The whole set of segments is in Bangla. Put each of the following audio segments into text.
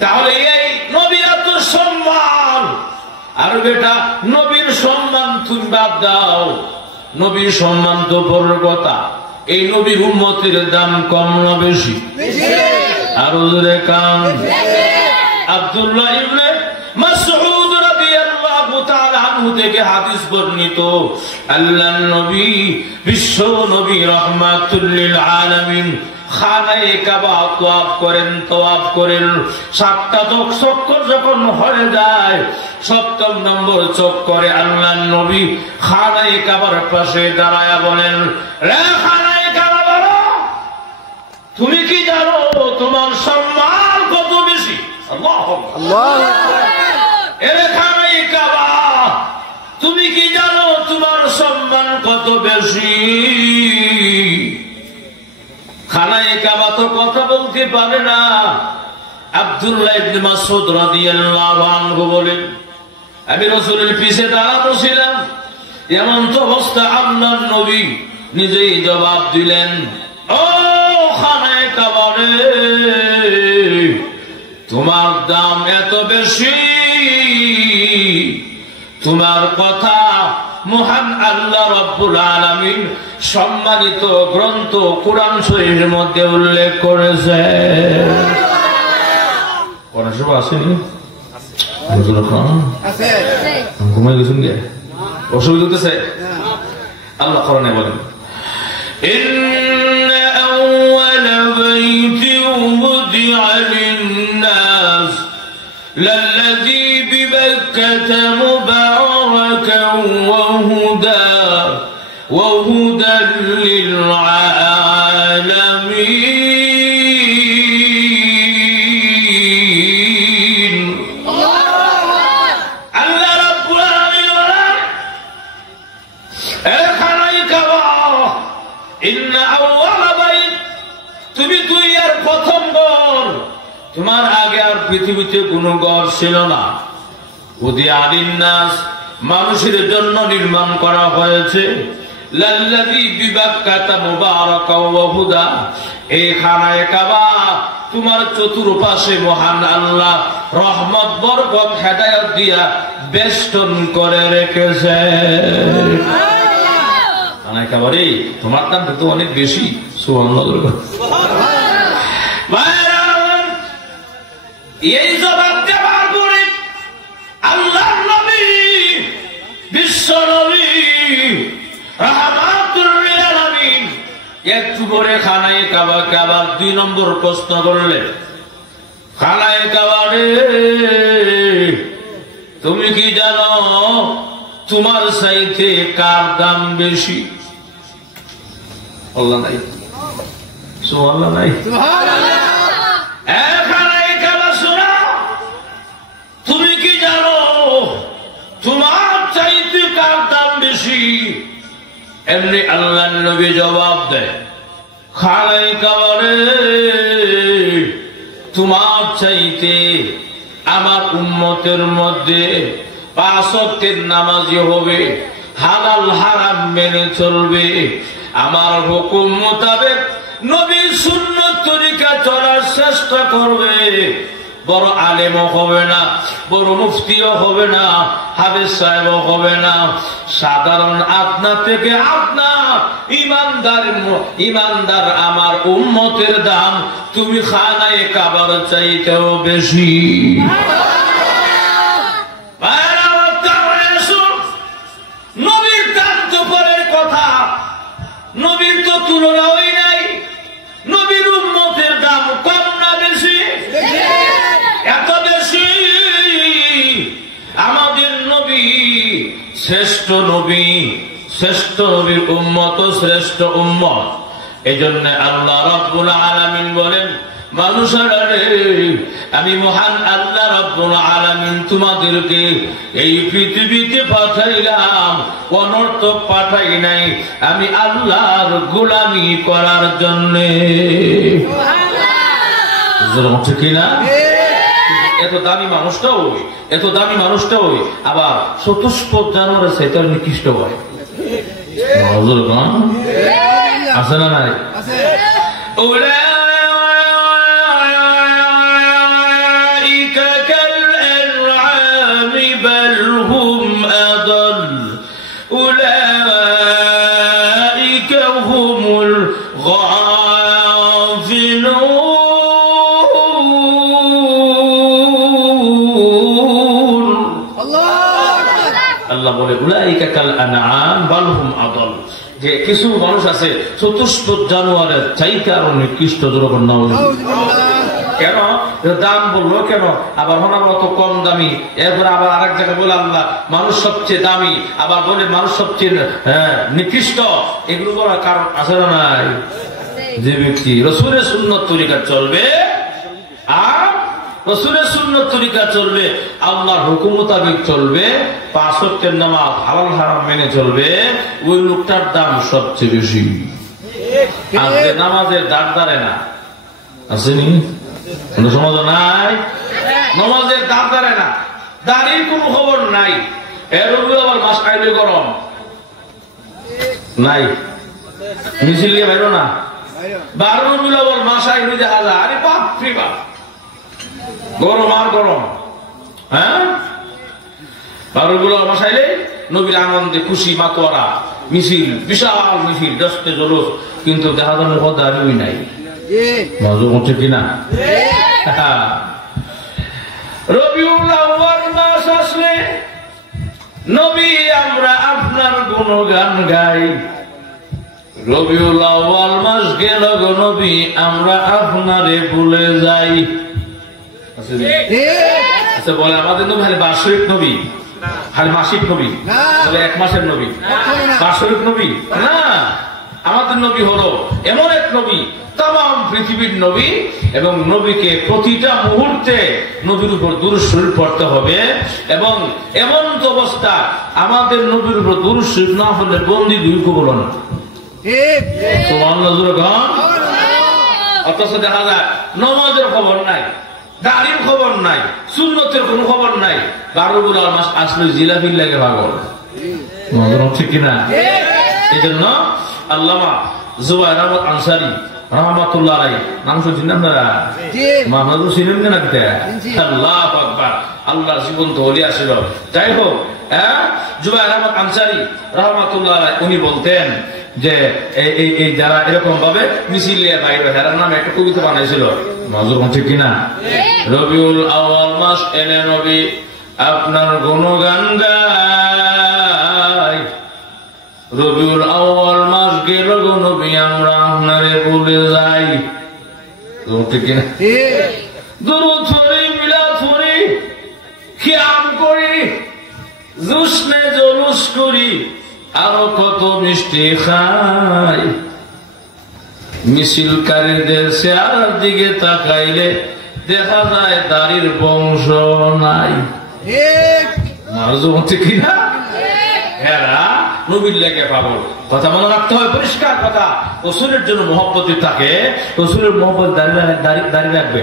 তাহলে এই নবীর এত সম্মান, আর বেটা নবীর সম্মান তুমি বাদ দাও, নবীর সম্মান তো বড় কথা, এই নবীর উম্মতের দাম কম না বেশি? আরো জোরে কান। আব্দুল্লাহ ইবনে মাসউদ রাদিয়াল্লাহু তাআলা আনহু থেকে হাদিস বর্ণিত, আল্লাহর নবী বিশ্ব নবী রাহমাতুল লিল আলামিন খানায়ে কাবা তওয়াফ করেন। 7টা চক্কর যখন হয়ে যায়, 7ম নম্বর চক্করে আল্লাহর নবী খানায়ে কাবার পাশে দাঁড়ায়া বলেন, রে খানায়ে কাবা বলো, তুমি কি জানো তোমার সম্মান কত বেশি? আল্লাহু আকবার। এরে খানায়ে কাবা, তুমি কি জানো তোমার সম্মান কত বেশি? খানায়ে কাবা তো কথা বলতে পারে না। আব্দুল্লাহ ইবনে মাসউদ রাদিয়াল্লাহু আনহু বলেন, আমি রাসূলের পিছে দাঁড়ানো ছিলাম, এমন তো অবস্থা আল্লাহর নবী নিজেই জবাব দিলেন, ও খানায়ে কাবা রে, তোমার দাম এত বেশি, তোমার কথা মহান আল্লাহ রাব্বুল আলামিন সম্মানিত গ্রন্থ কুরআন শরীফের মধ্যে উল্লেখ করেছে। কোরআন শরীফ আসেনি? আছে। ঘুমাই গেছেন কে? অসুবিধা হতেছে? আল্লাহ কোরআনে বলেন, ইন্না আউওয়ালা বাইতিন বুদিআ লিন-নাস লাল্লাযী বিবাক্কাতা মুবারাকান ওয়া হুদান লিল-আলামিন। আল্লাহ রাব্বুল আলামিন বলেন, এ খানায়ে কাবা, ইন্না আউওয়ালা বাইত, তুমি দুনিয়ার প্রথম ঘর, তোমার আগে আর পৃথিবীতে কোনো ঘর ছিল না। বুদিআ লিন-নাস, মানুষের জন্য নির্মাণ করা হয়েছে। লাল্লাযী বিবাক্কাতা মুবারাকান ওয়া হুদা, এই খানায়ে কাবা তোমার চতুর্পাশে মহান আল্লাহ রহমত বরকত হেদায়েত দিয়া বেষ্টন করে রেখেছে। খানায়ে কাবা রে, তোমার দাম তো অনেক বেশি। সুবহানাল্লাহ। এই জবাব দেওয়ার পরে আল্লাহ নবী বিশ্ব নবী রাহমাতুল লিল আলামিন একটু করে খানায়ে কাবাকে আবার 2 নম্বর প্রশ্ন করলেন, খানায়ে কাবা রে, তুমি কি জানো তোমার চাইতে কার দাম বেশি? আল্লাহ নাই, সুবহানাল্লাহ নাই, সুবহানাল্লাহ। তুমি কি জানো তোমার চাইতে কার দাম বেশি? এমনি আল্লাহর নবী জবাব দেয়, খানায়ে কাবা রে, তোমার চাইতে আমার উম্মতের মধ্যে 5 ওয়াক্তের নামাজি হবে, হালাল হারাম মেনে চলবে, আমার হুকুম মোতাবেক নবীর সুন্নাত তরিকা চলার চেষ্টা করবে, বড় আলেমও হবে না, বড় মুফতিও হবে না, হাফেজ সাহেবও হবে না, সাধারণ আপনা থেকে আপনা ইমানদার আমার উম্মতের দাম তুমি খানায়ে কাবার চাইতেও বেশি। নবীর দাম তো পরের কথা, নবীর তো তুলনাই নাই, নবীর উম্মতের দাম কম না বেশি? এত বেশি। আমাদের নবী শ্রেষ্ঠ নবী, শ্রেষ্ঠ নবীর উম্মত শ্রেষ্ঠ উম্মত। এজন্য আল্লাহ রাব্বুল আলামিন বলেন, মানুষেরা রে, আমি মহান আল্লাহ রাব্বুল আলামিন তোমাদেরকে এই পৃথিবীতে পাঠাইলাম, অনর্থক পাঠাই নাই, আমি আল্লাহর গোলামি করার জন্য। ঠিক না? এত দামি মানুষটাও আবার চতুষ্পদ জানোয়ারের চাইতে নিকৃষ্ট হয়। আছে না নাই? হুমুল গাফিলুন। আল্লাহ বলে উলাইকা কাল আনআম বাল হুম আদাল, যে কিছু মানুষ আছে চতুষ্পদ জানোয়ারের চাইতে আরো নিকৃষ্ট। কেন দাম বললো কেন? আবার হনার মতো কম দামি, এরপর আবার আরেক জায়গায় বলে আল্লাহ মানুষ সবচেয়ে দামি, আবার বলে মানুষ সবচেয়ে নিকৃষ্ট। এগুলো বলার কারণ আছে না নাই? যে ব্যক্তি রাসূলের সুন্নাত তরিকা চলবে আর রাসূলের সুন্নাত তরিকা চলবে, আল্লাহর হুকুম মোতাবেক চলবে, 5 ওয়াক্তের নামাজ হালাল হারাম মেনে চলবে, ওই লোকটার দাম সবচেয়ে বেশি। আর যে নামাজের দাঁড় দাঁড়ে না, আসেনি সমাজ নাই, নামাজের দাঁড় দাঁড়ে না, দাঁড়িয়ে কোনো খবর নাই, এর আবার মাস খাইলে গরম নাই, মিছিল নিয়ে বাইরো না, 12 রবিউল আউয়াল মাস আইলে দেখা যায়, আরে বাপ রে বাপ, গরম আর গরম। হ্যাঁ, 12 রবিউল আউয়াল মাস আইলে নবীর আনন্দে খুশি মাতোয়ারা মিছিল, বিশাল মিছিল, দশটা জলুস, কিন্তু দেখা যায় দাঁড়িয়ে নাই। মজা হচ্ছে কিনা? রবিউল আউয়াল মাস আসলে নবী আমরা আপনার গুণগান গাই, রবিউল আউয়াল মাস গেল গো নবী আমরা আপনারে ভুলে যাই। আচ্ছা বলে আমাদের নবী খালি বার্ষিক নবী, খালি মাসিক নবী, তবে 1 মাসের নবী, বার্ষিক নবী না। আমাদের নবী হলো এমন এক নবী, তাম পৃথিবীর নবী, এবং নবীকে প্রতিটা মুহূর্তে নবীর উপর দুরূদ শরীফ পড়তে হবে। এবং এমন অবস্থা আমাদের নবীর উপর দুরূদ শরীফ না পড়লে বন্দি দুই কবুল না। অথচ দেখা যায় নামাজের খবর নাই, দাড়ির খবর নাই, সুন্নতের কোন খবর নাই, 12 রবিউল আউয়াল মাস আসলে জিলাপির লাগে পাগল। ঠিক কিনা? এই জন্য আল্লামা জুবায়ের আহমদ আনসারী রাহমাতুল্লাহ আলাইহি নাম শুনছেন আপনারা? মাহমুদ ছিলেন না কিতা? আল্লাহু আকবার, আল্লাহর জীবন্ত ওলি আসিল। যাই হোক, জুবায়ের আহমদ আনসারী রাহমাতুল্লাহ আলাইহি উনি বলতেন যে এই যারা এরকম ভাবে মিছিল নিয়ে বাইরে, তার নামে একটা কবিতা বানাইছিল, নজর ঠিক কিনা? রবিউল আউয়াল মাস এলে নবী আপনার গুণগান গাই, রবিউল আউয়াল মাস গেল গো নবী আমরা আপনারে ভুলে যাই। ঠিক কিনা? দুরূদ পড়ি, মিলাদ পড়ি, কিয়াম করি, জুসনে জলুস করি, আরো কত মিষ্টি খাই, মিছিলকারীদের চেহারার দিকে তাকাইলে দেখা যায় দাড়ির বংশ নাই। ঠিক কিনা? এরা নবীর লেগে পাগল। কথা মনে রাখতে হয়, পরিষ্কার কথা। রাসূলের জন্য মহব্বত থাকে, রাসূলের মহব্বত দাড়ি রাখবে,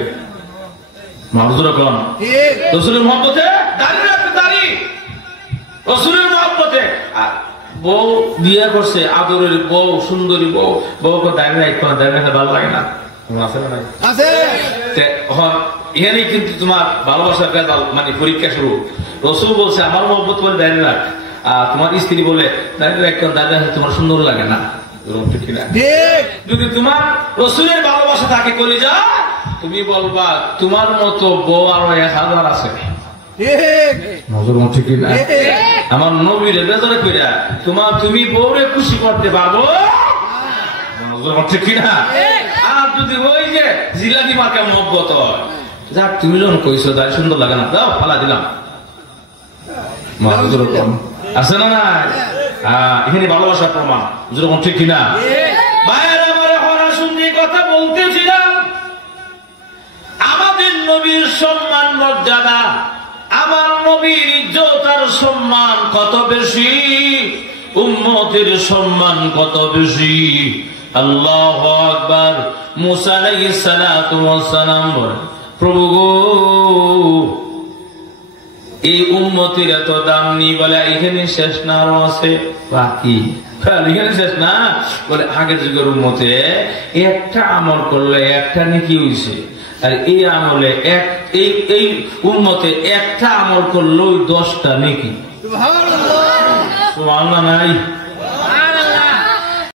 রাসূলের মহব্বতে দাড়ি রাখবে, দাড়ি রাসূলের মহব্বতে। বউ বিয়ে করছে, আদরের বউ, সুন্দরী বউ, বউকে দাঁড়িয়ে রাখতে দাঁড়িয়ে রাখতে ভালো লাগে না? এখানে কিন্তু তোমার ভালোবাসার মানে পরীক্ষা শুরু। রাসূল বলছে আমার মহব্বত করে দাঁড়িয়ে রাখ, তোমার স্ত্রী বলে দাঁড়িয়ে রাখতে দাঁড়িয়ে রাখতে তোমার সুন্দর লাগে না। যদি তোমার রাসূলের ভালোবাসা থাকে কলিজা, তুমি বলবা তোমার মতো বউ আরো 1000 আছে। আমার নবীর বেজরে কইরা তুমি বউরে খুশি করতে পারবো ঠিক কিনা? আর যদি ওই যে জিলাপি মার্কা মহব্বত হয়, যাক তুমি যখন কইছো তাই সুন্দর লাগে না, দাও ফালা দিলাম, আছে না? না, এখানে ভালোবাসার প্রমাণ, যেরকম ঠিক কিনা? ভাইয়ের আমার হরাসুন্দি কথা বলতেছিলাম, আমাদের নবীর সম্মান মর্যাদা, আমার নবীর ইজ্জত আর সম্মান কত বেশি, উম্মতের সম্মান কত বেশি। আল্লাহু আকবার। মুসা আলাইহিস সালাতু ওয়াস সালাম বলেন, প্রভু গো এই উম্মতের এত দাম নি, বলে এখানে শেষ না, আরো আছে বাকি। এখানে শেষ না, বলে আগের যুগের উম্মতে একটা আমল করলে একটা নেকি হইছে, আর এই আমলে এই উম্মতে একটা আমল করলো 10টা নেকি। সুবহানাল্লাহ। নাই